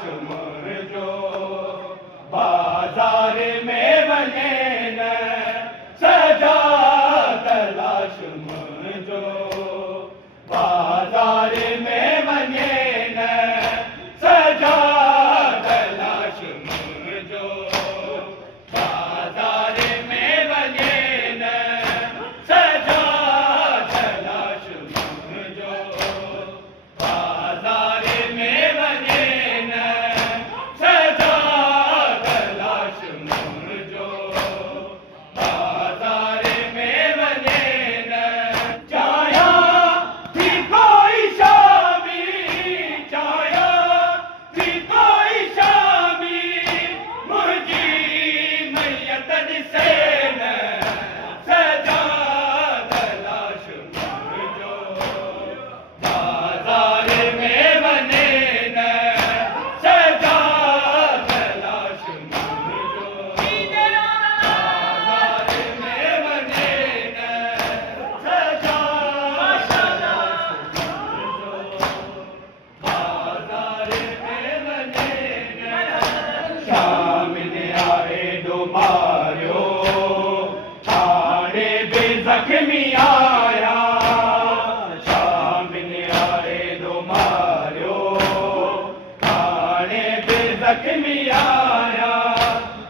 तलाश मुझो बाजार में बने न सजा तलाश मुझो बाजार में बने न सजा तलाश मुझो बाजार में बने न सजा तलाश मुझो बाजार में बने न सजा तलाश मुझो बाजार में बने न चाया भी कोई शामी चाया भी कोई शामी मुझी मैयत से न सजा तलाश मुझो बाजार में बने न सजा तलाश मुझो बाजार में बने न सजा तलाश मुझो बाजार में बने न शाम ने आए दो मारियो ठाणे बे जख्मी आया शाम ने आए दो मारियो ठाणे बे जख्मी आया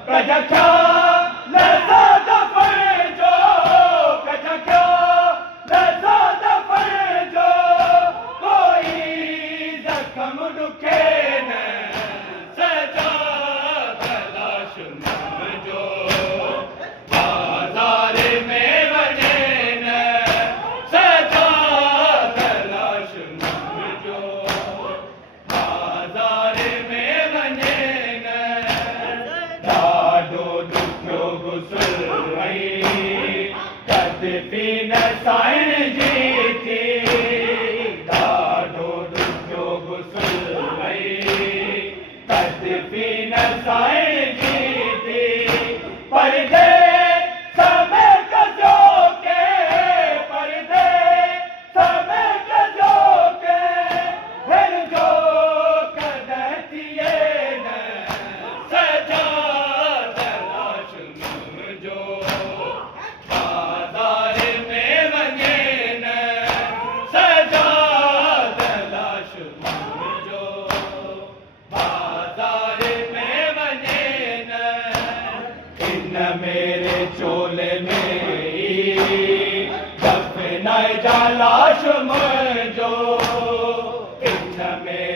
कजख्या लजा दफर जो कजख्या लजा दफर जो कोई जख्म दुखे न सजा तलाश मुझो बाजार में बने न सजा तलाश मुझो बाजार में बने न ॾाढो ॾुखियो गुज़र वई कदपि न साइण जी थी ॾाढो ॾुखियो गुज़र वई कदपि न साइण जी थी परदे समय कजो के परदे समय कजो के फिर जो कदह थिए न सजा तलाश मुझो बाजार में बने न सजा तलाश मुझो बाजार में बने न इन मेरे चोले में दफनाए जा लाश मुझो इन मेरे